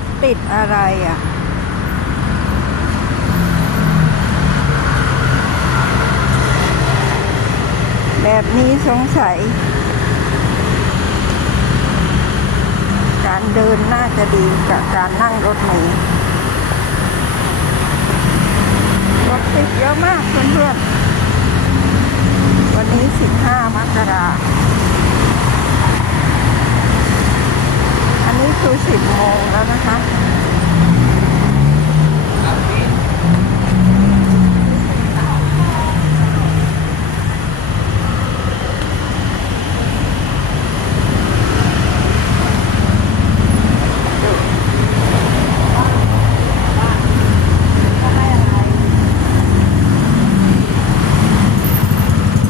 ถติดอะไรอะแบบนี้สงสัย การเดินน่าจะดีกับการนั่งรถเมล์รถติดเยอะมากเพื่อนๆ วันนี้ 15 มกราอั นี้คือ10โมงแล้วนะคะ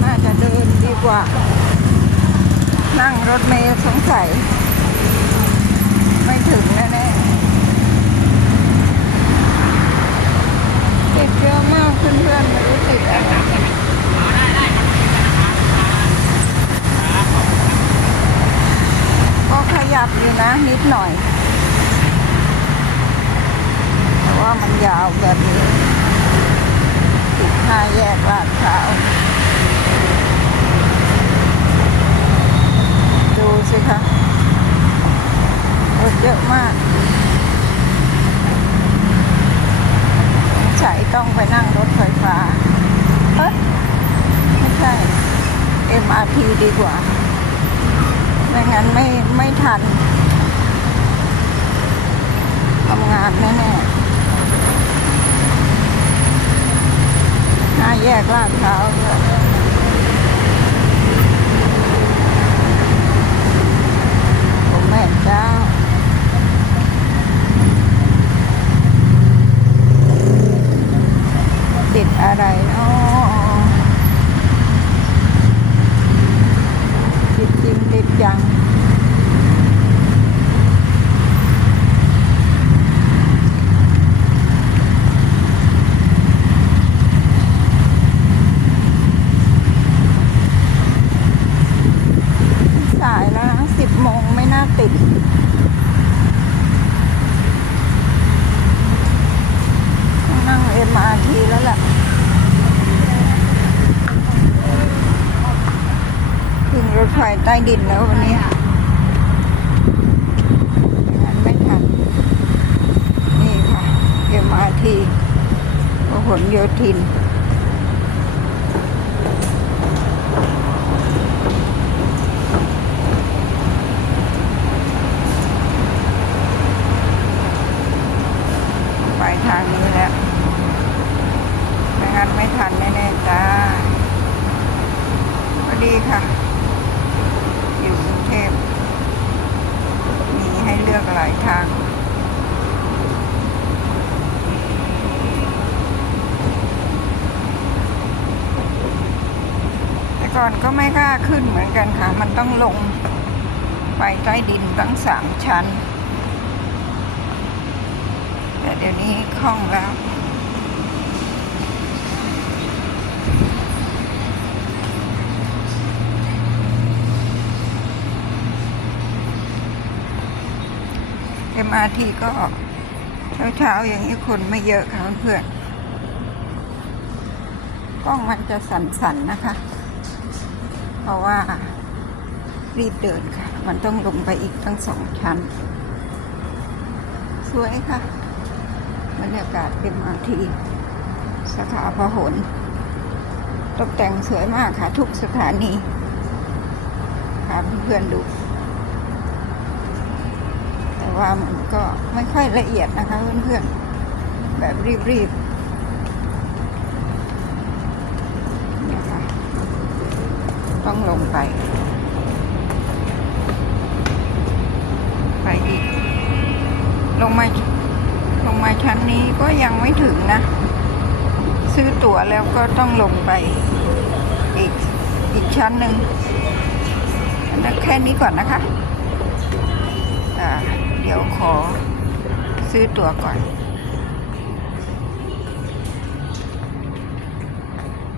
น่าจะเดินดีกว่านั่งรถเมล์สงสัย ถึงแน่ๆติดเยอะมากเพื่อนๆไม่รู้ติดอะไรก็ขยับอยู่นะนิดหน่อย แต่ว่ามันยาวแบบนี้ติดห้าแยกลาดพร้าว ดูสิคะรถเยอะ มากใส่ต้องไปนั่งรถไฟฟ้าเอ๊ะไม่ใช่ MRT ดีกว่าไม่งั้นไม่ไม่ทันทำงานแน่ๆห้าแยกลาดพร้าวด้วย โอ้แม่เจ้า ติดอะไรเนาะติดจริงติดจัง สายแล้วนะสิบโมงไม่น่าติด ต้องนั่งเอ็ มอาทีแล้วแหละขึ้นรถไฟใต้ดินแล้ววันนี้งานไม่ทัน นี่ค่ะเอ็มอาร์ทีพหลโยธินไปทางนี้แล้ว ไม่งั้นไม่ทันแน่ๆจ้าก็ดีค่ะ อยู่กรุงเทพมีให้เลือกหลายทางแต่ก่อนก็ไม่กล้าขึ้นเหมือนกันค่ะ มันต้องลงไปใต้ดินตั้งสามชั้น แต่เดี๋ยวนี้คล่องแล้ว MRT ก็เช้าๆอย่างนี้คนไม่เยอะค่ะเพื่อนกล้องมันจะสั่นๆนะคะ เพราะว่ารีบเดินค่ะ มันต้องลงไปอีกตั้งสองชั้น สวยค่ะบรรยากาศ MRT สาขาพหลตกแต่งสวยมากค่ะ ทุกสถานีค่ะเพื่อนๆดู ว่ามันก็ไม่ค่อยละเอียดนะคะเพื่อนๆ แบบรีบๆเนี่ยค่ะต้องลงไป ไปอีก ลงมาลงมาชั้นนี้ก็ยังไม่ถึงนะ ซื้อตั๋วแล้วก็ต้องลงไปอีกอีกชั้นหนึ่งแค่นี้ก่อนนะคะ อ่า